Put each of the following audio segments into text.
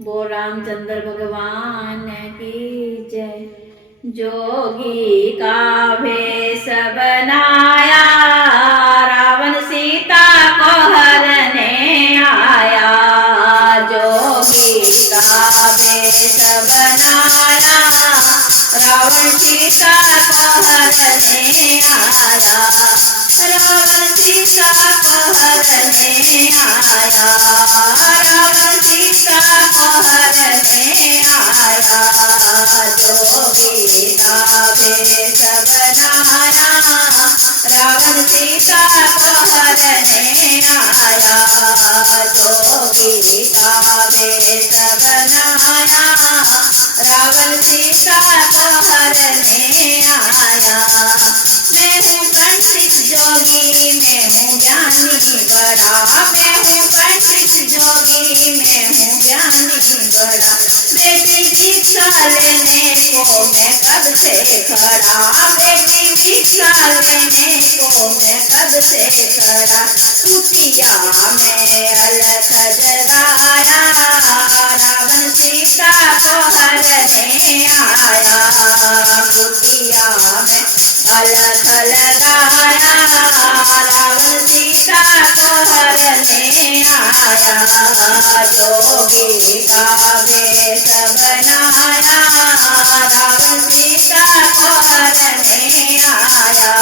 वो रामचंद्र भगवान की जय। जोगी का भेष बनाया, रावण सीता को हरने आया। जोगी का भेष बनाया, रावण सीता को हरने आया। रावण सीता को हरने आया। रावण सीता को हरने आया। जोगी का भेष बनाया, रावण सीता को हरने आया। जोगी का भेष बनाया, रावण सीता को हरने आया। मैं हूँ पंडित जोगी, मैं हूँ ज्ञानी बड़ा। मैं हूँ पंडित जोगी, मैं हूँ ज्ञानी बड़ा। बेटी भिक्षा लेने को मैं कब से खड़ा। बेटी भिक्षा लेने को मैं कब से खड़ा। कुटिया में अलख जगाया, रावण सीता को हरने आया। कुटिया में अलख लगाया, रावण सीता को हरने आया। जोगी का भेष बनाया, रावण सीता को हरने आया।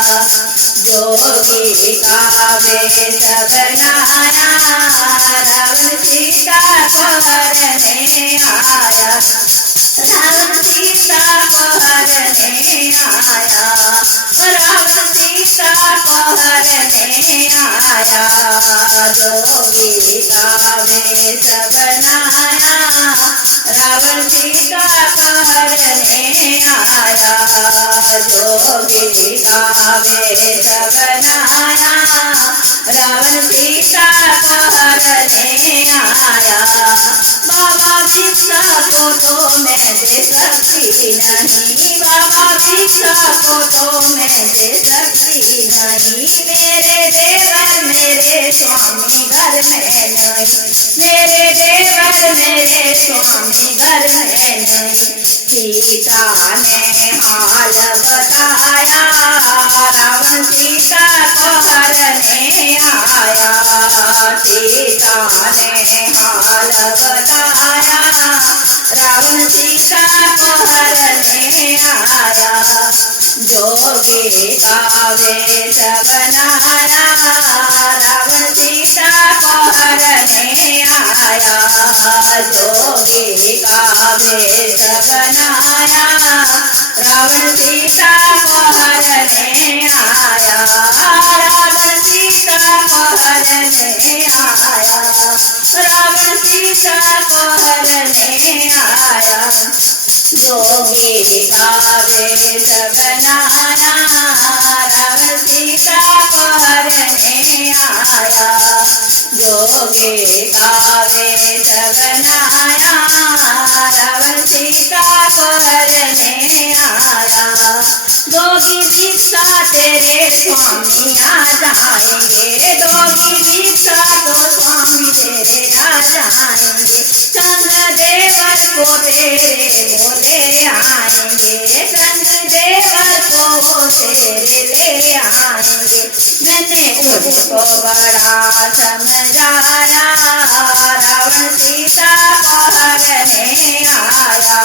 जोगी का भेष बनाया, रावण सीता को हरने आया। रावण सीता को हरने आया। रावण सीता को हरने आया। जोगी का भेष बनाया, रावण सीता को हरने आया। जोगी का भेष बनाया, रावण सीता को हरने आया। बाबा भिक्षा को तो मैं दे सकती नहीं। बाबा भिक्षा को तो मैं दे सकती नहीं। मेरे देवर मेरे स्वामी घर में नहीं। मेरे देवर मेरे स्वामी घर में नहीं। सीता ने हाल बताया, रावण सीता को हरने आया। सीता ने हाल बताया, रावण सीता को हरने आया। जोगी का भेष बनाया, रावण सीता को हरने आया। जोगी का भेष बनाया, रावण सीता को हरने आया। रावण सीता को हरने आया। रावण सीता को हरने आया। जोगी का भेष बनाया, रावण सीता को हरने आया। जोगी का भेष बनाया, रावण सीता को हरने आया। जोगी भिक्षा तेरे स्वामी आ जाएंगे। जोगी भिक्षा तो स्वामी तेरे आ जाएंगे। चंद्र देवर को तेरे बोले आएंगे। चंद्र देवर को तेरे ले आएंगे। मैंने उनको बड़ा समझाया, रावण सीता को हरने आया।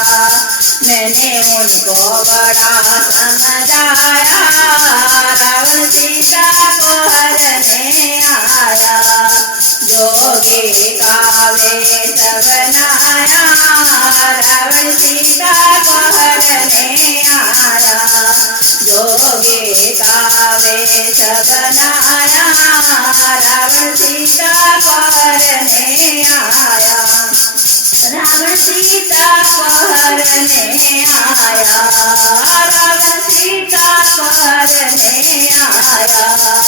मैंने उनको बड़ा समझाया, रावण सीता को हरने आया। जोगी का भेष बनाया, रावण सीता को हरने आया। जोगी का भेष बनाया, रावण सीता को हरने आया। रावण सीता को हरने आया। रावण सीता को हरने आया।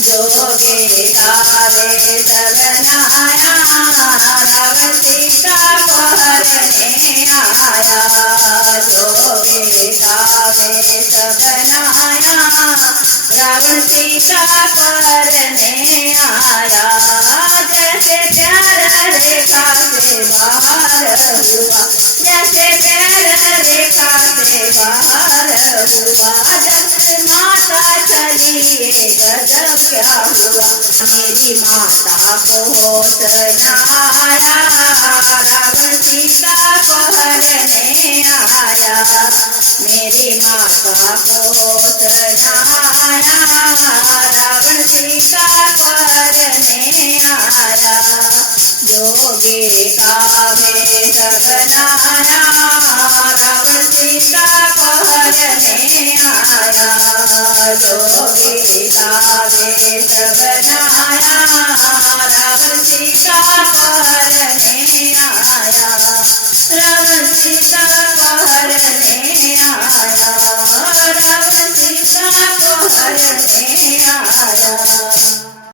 जोगी का भेष बनाया, रावण सीता को हरने आया। जोगी का भेष बनाया, रावण सीता को हरने आया। जैसे प्यार रेखा से बाहर हुआ, जैसे प्यार रेखा से बाहर हुआ। जब माता चली ये गजब क्या हुआ, मेरी माता को होश न आया, रावण सीता को हरने आया। मेरी माता को होश न आया, रावण सीता को हरने आया। जोगी का वेश बनाया, रावण सीता को हरने आया। जोगी का वेश बनाया,